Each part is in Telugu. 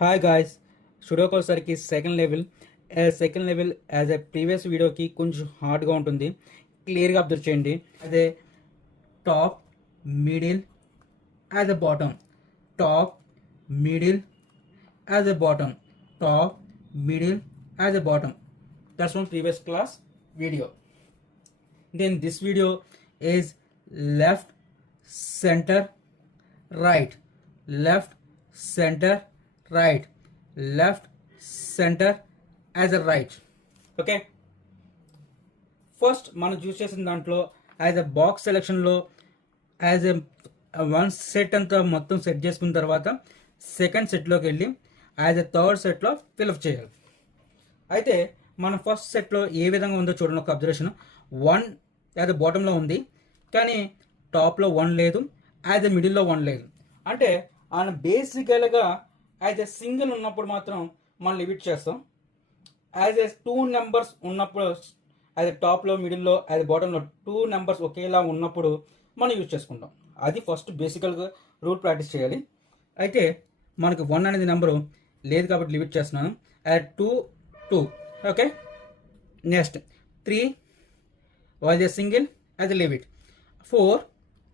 హాయ్ గాయ్స్, స్టూడియో కోసరికి second level as a previous వీడియోకి కొంచెం హార్డ్గా ఉంటుంది. క్లియర్గా అబ్జర్వ్ చేయండి. అదే top middle as a bottom, top middle as a bottom, top middle as a bottom. That's from previous class video. Then this video is left, center, right, left, center, right, left, center as a right. Okay, first మనం చూస్ చేసిన దాంట్లో యాజ్ ఎ బాక్స్ సెలెక్షన్లో యాజ్ ఎ వన్ సెట్ అంతా మొత్తం సెట్ చేసుకున్న తర్వాత సెకండ్ సెట్లోకి వెళ్ళి యాజ్ ఎ థర్డ్ సెట్లో ఫిల్అప్ చేయాలి. అయితే మన ఫస్ట్ సెట్లో ఏ విధంగా ఉందో చూడండి. ఒక అబ్జర్వేషన్, 1 యాజ్ ఎ బాటంలో ఉంది, కానీ టాప్లో 1 లేదు, యాజ్ ఎ మిడిల్లో 1 లేదు. అంటే ఆయన బేసికల్గా యాజ్ ఎ సింగిల్ ఉన్నప్పుడు మాత్రం మనం లిమిట్ చేస్తాం. యాజ్ ఎ 2 నెంబర్స్ ఉన్నప్పుడు, యాజ్ ఎ టాప్లో మిడిల్లో యాజ్ ఎ బాటంలో 2 నెంబర్స్ ఒకేలా ఉన్నప్పుడు మనం యూజ్ చేసుకుంటాం. అది ఫస్ట్ బేసికల్గా రూల్ ప్రాక్టీస్ చేయాలి. అయితే మనకి 1 అనేది నెంబరు లేదు కాబట్టి లిమిట్ చేస్తున్నాను. As 2 okay. Next 3 as a single as a limit, 4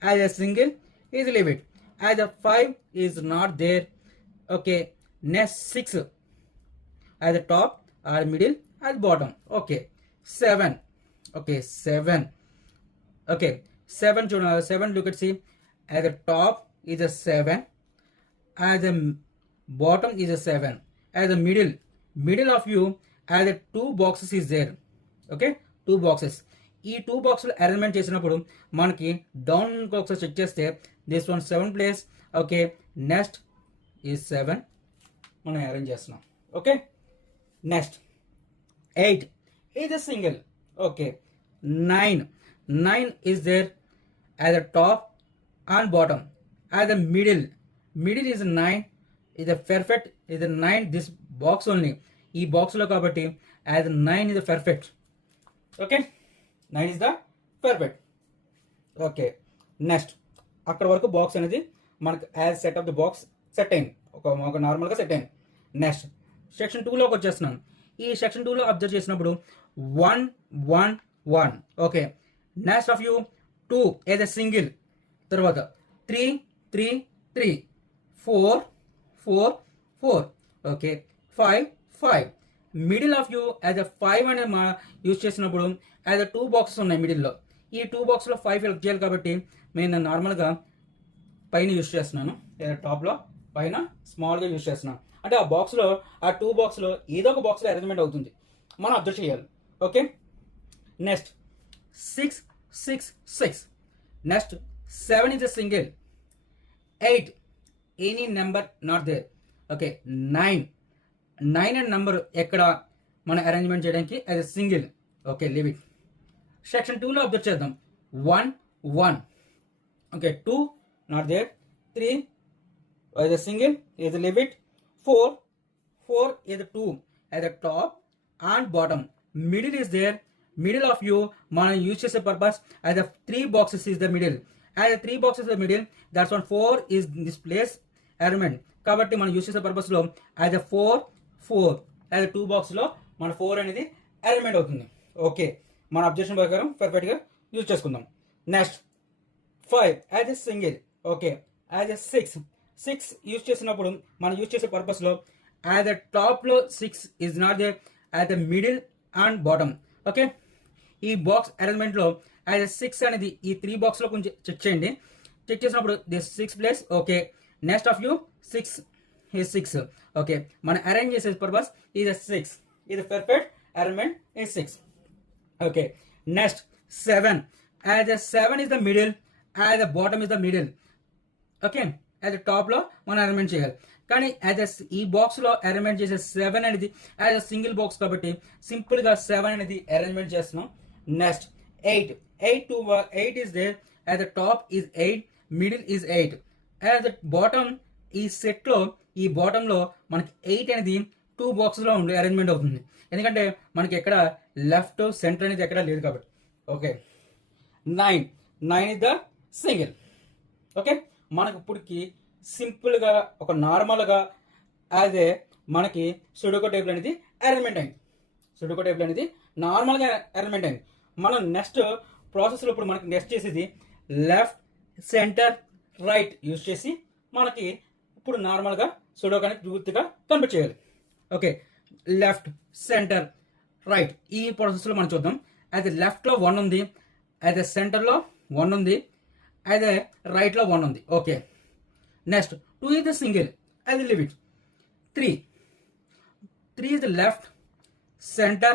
as a single is limit, as a 5 is not there. Okay. Next 6 as a top or middle as bottom. Okay. 7 okay 7 okay 7 చూడండి. 7 look at see, as a top is a 7, as a bottom is a 7, as a middle of you as a 2 boxes is there. Okay, 2 boxes. ఈ 2 బాక్సులు అరేంజ్మెంట్ చేసినప్పుడు మనకి డౌన్ ఒకసారి చెక్ చేస్తే this one 7 place. Okay. Next is 7 మనం అరేంజ్ చేస్తున్నాం. Okay. Next 8 is a single. Okay. 9 is there as a top and bottom. As a middle is 9, is a perfect, is a 9 this box only, ఈ బాక్స్లో కాబట్టి as 9 is a perfect. Okay. 9 is the perfect. Okay. Next అక్కడ వరకు బాక్స్ అనేది మనకు as set of the box set అయింది, ఒక నార్మల్గా సెట్ అయింది. నెక్స్ట్ సెక్షన్ 2లోకి వచ్చేస్తున్నాను. ఈ సెక్షన్ 2లో అబ్జర్వ్ చేసినప్పుడు 1 1 1. Okay. Next of you 2 as a single, తర్వాత 3 3 3, 4 4 4. Okay. 5 5. Middle of you as a 5 అనే యూజ్ చేసినప్పుడు యాజ్ ఎ 2 బాక్సెస్ ఉన్నాయి మిడిల్లో. ఈ 2 బాక్స్లో 5 ఫిల్ చేయాలి కాబట్టి నేను నార్మల్గా పైన యూజ్ చేస్తున్నాను. టాప్లో పైన స్మాల్గా యూజ్ చేస్తున్నాను. అంటే ఆ బాక్స్లో, ఆ 2 బాక్స్లో ఏదో ఒక బాక్స్లో అరేంజ్మెంట్ అవుతుంది, మనం అబ్జర్వ్ చేయాలి. Okay. Next 6 6 6. Next 7 is a single, 8 any number not there. Okay. 9 అనే నెంబర్ ఎక్కడ మనం అరేంజ్మెంట్ చేయడానికి as a single. Okay. Leave it. Section 2లో అబ్జర్వ్ చేద్దాం. 1 1. Okay. 2 not there, 3 as a single is leave it, 4 is 2 as a top and bottom. Middle is there, middle of you మనం యూజ్ చేసే purpose as a 3 boxes is the middle, as a 3 boxes the middle. That's one 4 is this place arrangement కాబట్టి మనం యూజ్ చేసే పర్పస్లో యాజ్ ఎ 4 యాజ్ ఎ 2 బాక్స్లో మన 4 అనేది అరేంజ్మెంట్ అవుతుంది. ఓకే. మన అబ్జెక్షన్ ప్రకారం పర్ఫెక్ట్గా యూజ్ చేసుకుందాం. Next 5 as a single. Okay. As a 6 use చేసినప్పుడు మనం యూజ్ చేసే పర్పస్లో యాజ్ ఎ టాప్లో 6 is not they, as a middle and bottom. Okay. ఈ బాక్స్ అరేంజ్మెంట్లో యాజ్ ఎ 6 అనేది ఈ 3 బాక్స్లో కొంచెం చెక్ చేయండి. చెక్ చేసినప్పుడు this 6 place. Okay. Next of you 6 is 6. Okay. మనం అరేంజ్ చేసే పర్పస్ ఈజ్ 6, ఇది perfect arrangement is 6. Okay. Next 7 as a 7 is the middle, as a bottom is the middle. Okay. As a టాప్లో మనం అరేంజ్మెంట్ చేయాలి, కానీ యాజ్ ఎ ఈ బాక్స్లో అరేంజ్మెంట్ చేసే 7 అనేది యాజ్ ఎ సింగిల్ బాక్స్ కాబట్టి సింపుల్గా 7 అనేది అరేంజ్మెంట్ చేస్తున్నాం. Next 8 is there, as a top is 8, middle is 8, as a bottom ఈ సెట్లో ఈ బాటంలో మనకి 8 అనేది 2 బాక్స్లో ఉండే అరేంజ్మెంట్ అవుతుంది, ఎందుకంటే మనకి ఎక్కడ లెఫ్ట్ సెంటర్ అనేది ఎక్కడ లేదు కాబట్టి. Okay. 9 is the single. Okay. మనకు ఇప్పటికి సింపుల్గా ఒక నార్మల్గా అదే మనకి సుడోకో టేబుల్ అనేది అరేంజ్మెంట్ అయింది. సుడోకో టేబుల్ అనేది నార్మల్గా అరేంజ్మెంట్ అయింది. మనం నెక్స్ట్ ప్రాసెస్లో ఇప్పుడు మనకి నెక్స్ట్ చేసేది లెఫ్ట్ సెంటర్ రైట్ యూజ్ చేసి మనకి ఇప్పుడు నార్మల్గా సుడోకో అనేది పూర్తిగా కంప్లీట్ చేయాలి. ఓకే, లెఫ్ట్ సెంటర్ రైట్ ఈ ప్రాసెస్లో మనం చూద్దాం. అయితే లెఫ్ట్లో 1 ఉంది, అయితే సెంటర్లో 1 ఉంది, అయితే రైట్లో 1 ఉంది. Okay, next 2 is the single, I will leave it. 3 is the left, center,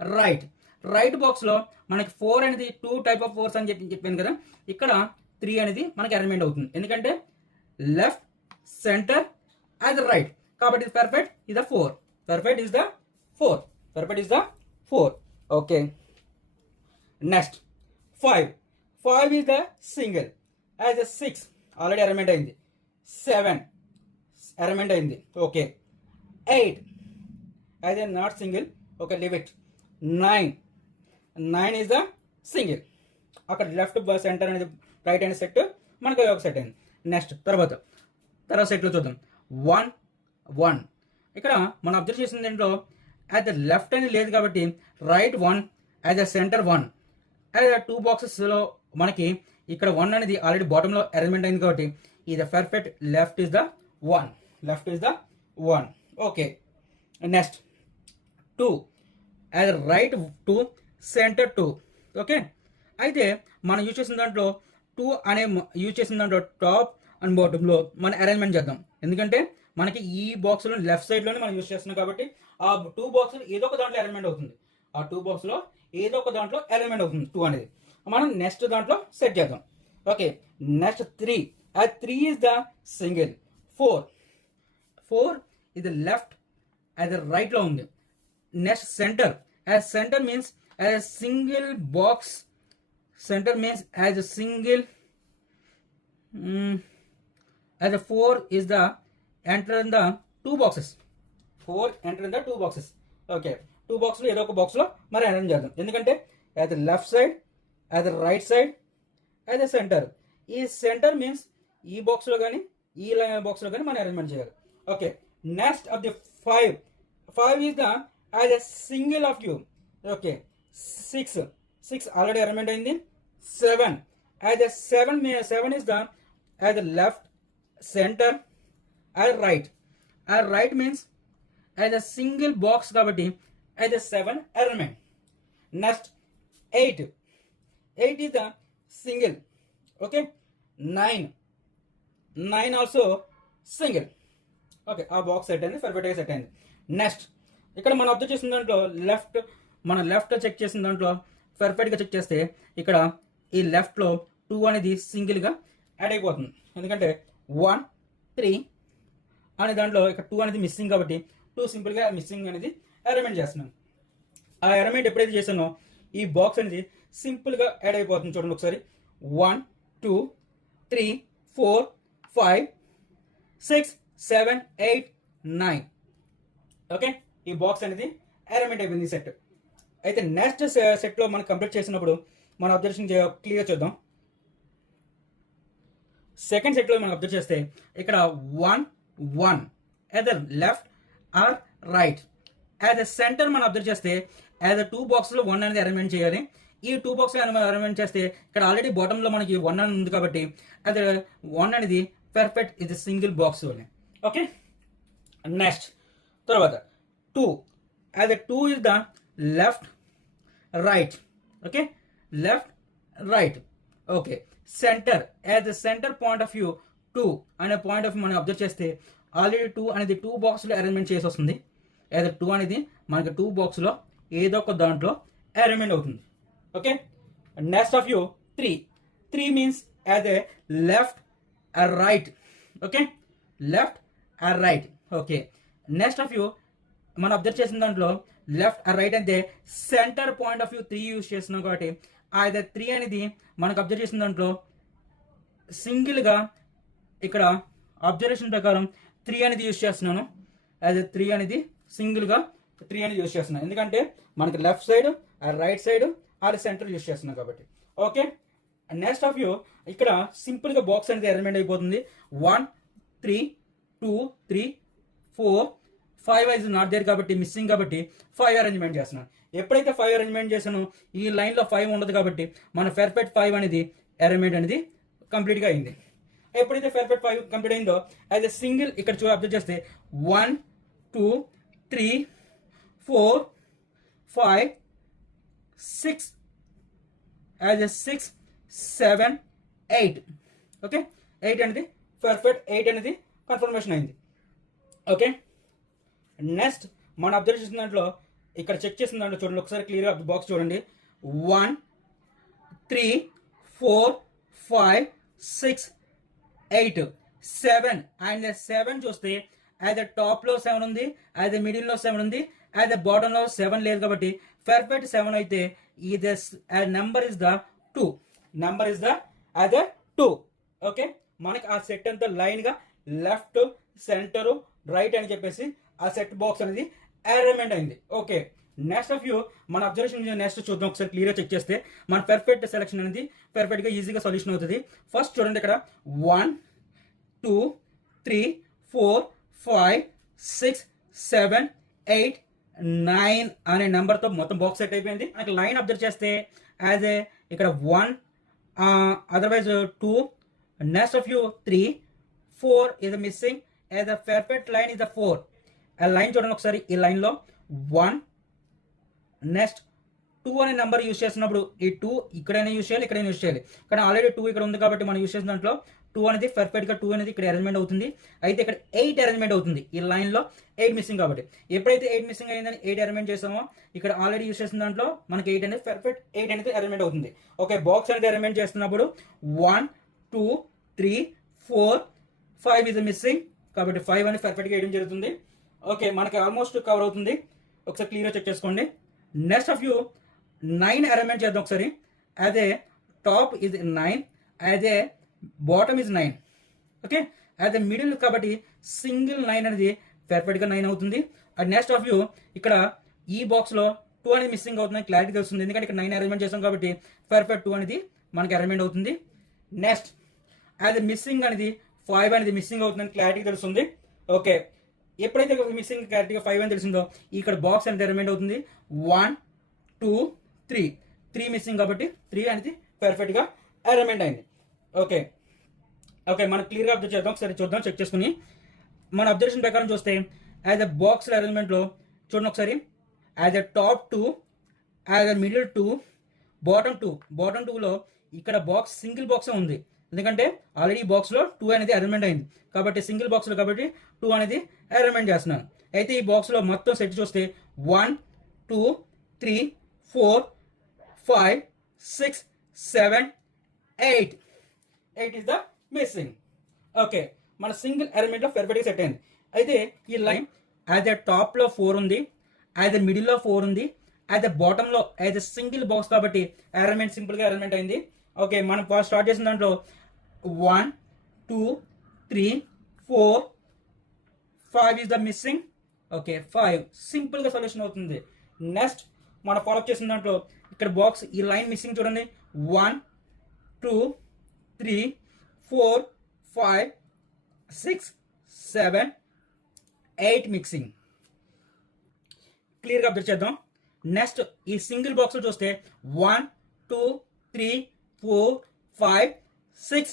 right. Right బాక్స్లో మనకి 4 అనేది 2 టైప్ ఆఫ్ 4s అని చెప్పాను కదా, ఇక్కడ 3 అనేది మనకి అరేంజ్మెంట్ అవుతుంది. ఎందుకంటే లెఫ్ట్ సెంటర్ అది రైట్ కాబట్టి perfect is the 4. Perfect is the 4. Perfect is the 4. Okay, next 5 is the single, as a 6 already arrangement అయింది. 7 అరేంజ్మెంట్ అయింది. Okay, 8 as a not single. Okay, leave it. 9 is the single. అక్కడ లెఫ్ట్ సెంటర్ అనేది రైట్ హ్యాండ్ సెట్ మనకు ఒక సెట్ అయింది. నెక్స్ట్ తర్వాత సెట్లో చూద్దాం. 1 ఇక్కడ మనం అబ్జర్వ్ చేసిన దాంట్లో యాజ్ ద లెఫ్ట్ అనేది లేదు కాబట్టి right 1, as the centre 1, as the 2 బాక్సెస్లో మనకి ఇక్కడ 1 అనేది ఆల్రెడీ బాటంలో అరేంజ్మెంట్ అయింది కాబట్టి ఇది perfect left is the 1. Left is the 1. Okay, next 2 as right 2, centre 2. Okay, అయితే మనం యూజ్ చేసిన దాంట్లో 2 అనే యూజ్ చేసిన దాంట్లో టాప్ అండ్ బాటంలో మనం అరేంజ్మెంట్ చేద్దాం. ఎందుకంటే మనకి ఈ బాక్స్లో లెఫ్ట్ సైడ్లోనే మనం యూజ్ చేస్తున్నాం కాబట్టి ఆ 2 బాక్స్లో ఏదో ఒక దాంట్లో అరేంజ్మెంట్ అవుతుంది. ఆ 2 బాక్స్లో ఏదో ఒక దాంట్లో అరేంజ్మెంట్ అవుతుంది 2 అనేది. మనం నెక్స్ట్ దాంట్లో సెట్ చేద్దాం. Okay, next 3 is the single. 4 is the left, as the right లో ఉంది. Next centre, as center means as a single box. Center means as a single, as a 4 is the enter in the 2 boxes. 4 enter in the 2 boxes. Okay, 2 బాక్స్లో ఏదో ఒక బాక్స్లో మరి అరేంజ్ చేద్దాం. ఎందుకంటే at the left side, at the right side, at the center. ఈ సెంటర్ మీన్స్ ఈ బాక్స్లో కానీ ఈ బాక్స్లో కానీ మనం అరేంజ్మెంట్ చేయాలి. Okay, next of the 5 is the as a single of you. Okay, 6 already arrangement అయింది. 7 as a 7 is the as a left centre as right. Right means as a single box కాబట్టి as a 7 arrangement. Next 8 is the single. Okay, 9 also single. Okay, ఆ బాక్స్ సెట్ అయింది, పర్ఫెక్ట్గా సెట్ అయింది. నెక్స్ట్ ఇక్కడ మనం అబ్జర్వ్ చేసిన దాంట్లో లెఫ్ట్ చెక్ చేసిన దాంట్లో పర్ఫెక్ట్గా చెక్ చేస్తే ఇక్కడ ఈ లెఫ్ట్లో 2 అనేది సింగిల్గా యాడ్ అయిపోతుంది. ఎందుకంటే 1, 3 అనే దాంట్లో ఇక్కడ 2 అనేది మిస్సింగ్ కాబట్టి 2 సింపుల్గా మిస్సింగ్ అనేది అరేంజ్మెంట్ చేస్తున్నాను. ఆ అరేంజ్మెంట్ ఎప్పుడైతే చేశానో ఈ బాక్స్ అనేది సింపుల్గా యాడ్ అయిపోతుంది. చూడండి ఒకసారి. 1, 2, 3, 4, 5, 6, 7, 8, 9. ఓకే, ఈ బాక్స్ అనేది అరేంజ్మెంట్ అయిపోయింది సెట్. అయితే నెక్స్ట్ సెట్లో మనం కంప్లీట్ చేసినప్పుడు మనం అబ్జర్వేషన్ క్లియర్ చూద్దాం. సెకండ్ సెట్లో మనం అబ్జర్వ్ చేస్తే ఇక్కడ 1 either left or right. As a centre మనం అబ్జర్వ్ చేస్తే యాజ్ ఎ 2 బాక్స్లో 1 అనేది అరేంజ్మెంట్ చేయాలి. ఈ 2 బాక్స్ అరేంజ్మెంట్ చేస్తే ఇక్కడ ఆల్రెడీ బాటంలో మనకి 1 అని ఉంది కాబట్టి అది 1 అనేది పర్ఫెక్ట్ ఇది సింగిల్ బాక్స్. ఓకే, నెక్స్ట్ తర్వాత 2 as a 2 is the left right. Okay, left right. Okay, centre as the centre point of view 2 అనే పాయింట్ ఆఫ్ వ్యూ మనం అబ్జర్వ్ చేస్తే ఆల్రెడీ 2 అనేది 2 బాక్స్లో అరేంజ్మెంట్ చేసి వస్తుంది. యాజ్ 2 అనేది మనకి 2 బాక్స్లో ఏదో ఒక దాంట్లో అరేంజ్మెంట్ అవుతుంది. Okay, next of you 3 means as a left or right. Okay, left or right. Okay, next of you మనం అబ్జర్వ్ చేసిన దాంట్లో లెఫ్ట్ ఆర్ రైట్ అంటే centre point of view 3 use చేస్తున్నాం కాబట్టి అయితే 3 అనేది మనకు అబ్జర్వ్ చేసిన దాంట్లో సింగిల్గా ఇక్కడ అబ్జర్వేషన్ ప్రకారం 3 అనేది యూజ్ చేస్తున్నాను. యాజ్ 3 అనేది సింగిల్గా 3 అనేది యూజ్ చేస్తున్నాను. ఎందుకంటే మనకి left side right side or centre use చేస్తున్నాం కాబట్టి. ఓకే, నెక్స్ట్ ఆఫ్ యూ ఇక్కడ సింపుల్గా బాక్స్ అనేది అరేంజ్మెంట్ అయిపోతుంది. 1, 3, 2, 3, 4 5 is నాట్ దేర్ కాబట్టి మిస్సింగ్ కాబట్టి 5 అరేంజ్మెంట్ చేస్తున్నాను. ఎప్పుడైతే 5 అరేంజ్మెంట్ చేశానో ఈ లైన్లో 5 ఉండదు కాబట్టి మన పర్ఫెక్ట్ 5 అనేది అరేంజ్మెంట్ అనేది కంప్లీట్గా అయింది. ఎప్పుడైతే పర్ఫెక్ట్ 5 కంప్లీట్ అయిందో యాజ్ ఎ సింగిల్ ఇక్కడ అబ్జర్వ్ చేస్తే 1 2 3 4 5 6 యాజ్ ఎ 6 7 8 ఓకే 8 అనేది పర్ఫెక్ట్ 8 అనేది కన్ఫర్మేషన్ అయింది. ఓకే నెక్స్ట్ మన అబ్జర్వ్ చేసిన దాంట్లో ఇక్కడ చెక్ చేసిన దాంట్లో చూడండి ఒకసారి క్లియర్గా బాక్స్ చూడండి 1 3 4 5 6 8 7 అండ్ 7 చూస్తే యాజ్ ద టాప్లో 7 ఉంది, యాజ్ ద మిడిల్లో 7 ఉంది, యాజ్ ద బాటంలో 7 లేదు కాబట్టి పర్ఫెక్ట్ 7 అయితే ఈ number is the 2 number is the as the 2. Okay మనకి ఆ సెట్ అంతా లైన్గా లెఫ్ట్ సెంటర్ రైట్ అని చెప్పేసి ఆ సెట్ బాక్స్ అనేది అరేంజ్మెంట్ అయింది. ఓకే నెక్స్ట్ ఆఫ్ యూ మన అబ్జర్వేషన్ నెక్స్ట్ చూద్దాం ఒకసారి క్లియర్గా చెక్ చేస్తే మన పర్ఫెక్ట్ సెలెక్షన్ అనేది పర్ఫెక్ట్గా ఈజీగా సొల్యూషన్ అవుతుంది. ఫస్ట్ చూడండి ఇక్కడ 1 2 3 4 5 6 7 8 9 అనే నెంబర్తో మొత్తం బాక్స్ సెట్ అయిపోయింది. మనకి లైన్ అబ్జర్వ్ చేస్తే యాజ్ ఏ ఇక్కడ 1 otherwise 2 next of you 3 4 is missing as the perfect line is the 4. ఆ లైన్ చూడండి ఒకసారి ఈ లైన్లో 1 నెక్స్ట్ 2 అనే నెంబర్ యూజ్ చేసినప్పుడు ఈ 2 ఇక్కడైనా యూజ్ చేయాలి ఇక్కడైనా యూజ్ చేయాలి కానీ ఆల్రెడీ 2 ఇక్కడ ఉంది కాబట్టి మనం యూజ్ చేసిన దాంట్లో 2 అనేది పర్ఫెక్ట్గా 2 అనేది ఇక్కడ అరేంజ్మెంట్ అవుతుంది. అయితే ఇక్కడ 8 అరేంజ్మెంట్ అవుతుంది ఈ లైన్లో 8 మిస్సింగ్ కాబట్టి ఎప్పుడైతే 8 మిస్సింగ్ అయిందని 8 అరేంజ్మెంట్ చేసామో ఇక్కడ ఆల్రెడీ యూజ్ చేసిన దాంట్లో మనకి 8 అనేది పర్ఫెక్ట్ 8 అనేది అరేంజ్మెంట్ అవుతుంది. ఓకే బాక్స్ అనేది అరేంజ్మెంట్ చేస్తున్నప్పుడు 1 2 3 4 5 is మిస్సింగ్ కాబట్టి 5 అని పర్ఫెక్ట్గా వేయడం జరుగుతుంది. ఓకే మనకి ఆల్మోస్ట్ కవర్ అవుతుంది. ఒకసారి క్లియర్గా చెక్ చేసుకోండి. నెక్స్ట్ ఆఫ్ యూ 9 అరేంజ్మెంట్ చేద్దాం ఒకసారి. As a top is 9, as a bottom is 9. Okay as a middle కాబట్టి సింగిల్ 9 అనేది పర్ఫెక్ట్గా 9 అవుతుంది. అండ్ నెక్స్ట్ ఆఫ్ యూ ఇక్కడ ఈ బాక్స్లో 2 అనేది మిస్సింగ్ అవుతుందని క్లారిటీ తెలుస్తుంది ఎందుకంటే ఇక్కడ 9 అరేంజ్మెంట్ చేస్తాం కాబట్టి పర్ఫెక్ట్ 2 అనేది మనకి అరేంజ్మెంట్ అవుతుంది. నెక్స్ట్ యాజ్ ఏ మిస్సింగ్ అనేది 5 అనేది మిస్సింగ్ అవుతుందని క్లారిటీ తెలుస్తుంది. ఓకే ఎప్పుడైతే మిస్సింగ్ క్లారిటీగా 5 అని తెలిసిందో ఇక్కడ బాక్స్ అనేది అరేంజ్మెంట్ అవుతుంది. 1 2 3 మిస్సింగ్ కాబట్టి 3 అనేది పర్ఫెక్ట్గా అరేంజ్మెంట్ అయింది. ఓకే ఓకే మనం క్లియర్గా అబ్జర్వ్ చేద్దాం ఒకసారి చూద్దాం చెక్ చేసుకుని. మన అబ్జర్వేషన్ ప్రకారం చూస్తే యాజ్ అ బాక్స్ అరేంజ్మెంట్లో చూడండి ఒకసారి as a top 2, as a middle 2, bottom 2. Bottom 2లో ఇక్కడ బాక్స్ సింగిల్ బాక్స్ ఉంది ఎందుకంటే ఆల్రెడీ ఈ బాక్స్లో 2 అనేది అరేంజ్మెంట్ అయింది కాబట్టి సింగిల్ బాక్స్లో కాబట్టి 2 అనేది అరేంజ్మెంట్ చేస్తున్నాను. అయితే ఈ బాక్స్లో మొత్తం సెట్ చూస్తే 1 2 3 4 5 6 7 8 ఇస్ ద మిస్సింగ్. ఓకే మన సింగిల్ అరేంజ్మెంట్లో పర్ఫెక్ట్గా సెట్ అయింది. అయితే ఈ లైన్ యాజ్ ఎ టాప్లో 4 ఉంది, యాజ్ ఎ మిడిల్లో 4 ఉంది, యాజ్ ఎ బాటంలో యాజ్ ఎ సింగిల్ బాక్స్ కాబట్టి అరేంజ్మెంట్ సింపుల్గా అరేంజ్మెంట్ అయింది. ఓకే మనం ఫస్ట్ స్టార్ట్ చేసిన దాంట్లో 1 2 3 4 5 is the missing. ఓకే 5 సింపుల్గా సొల్యూషన్ అవుతుంది. నెక్స్ట్ మనం ఫాలోఅప్ చేసిన దాంట్లో ఇక్కడ బాక్స్ ఈ లైన్ మిస్సింగ్ చూడండి 1 2 3 4 5 6 7 8 మిక్సింగ్ క్లియర్గా అబ్జర్వ్ చేద్దాం. నెక్స్ట్ ఈ సింగిల్ బాక్స్ చూస్తే 1 2 3 4 5 6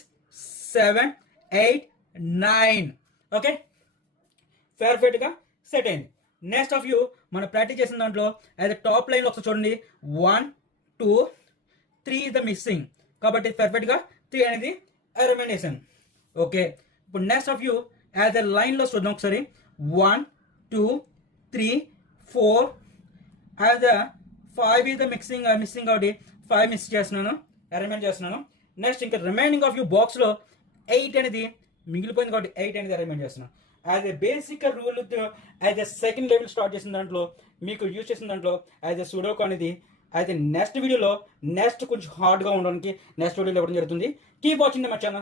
7 8 9 ఓకే పర్ఫెక్ట్గా సెట్ అయింది. నెక్స్ట్ ఆఫ్ యూ మనం ప్రాక్టీస్ చేసిన దాంట్లో యాజ్ టాప్ లైన్ ఒకసారి చూడండి 1 2 3 ఇస్ ద మిస్సింగ్ కాబట్టి పర్ఫెక్ట్గా 3 అనేది అరేంజ్మెంట్ చేశాను. ఓకే ఇప్పుడు next of you as a లైన్లో చూద్దాం ఒకసారి 1 2 3 4 as the 5 is the missing కాబట్టి 5 మిస్ చేస్తున్నాను అరేంజ్మెంట్ చేస్తున్నాను. నెక్స్ట్ ఇంకా రిమైనింగ్ ఆఫ్ యూ బాక్స్లో 8 అనేది మిగిలిపోయింది కాబట్టి 8 అనేది అరేంజ్మెంట్ చేస్తున్నాను. As a basic rule as a second level start చేసిన దాంట్లో మీకు యూజ్ చేసిన దాంట్లో యాజ్ ఎ సుడోకు అనేది అయితే నెక్స్ట్ వీడియోలో నెక్స్ట్ కొంచెం హార్డ్గా ఉండడానికి నెక్స్ట్ వీడియోలో ఇవ్వడం జరుగుతుంది. Keep watching my channel.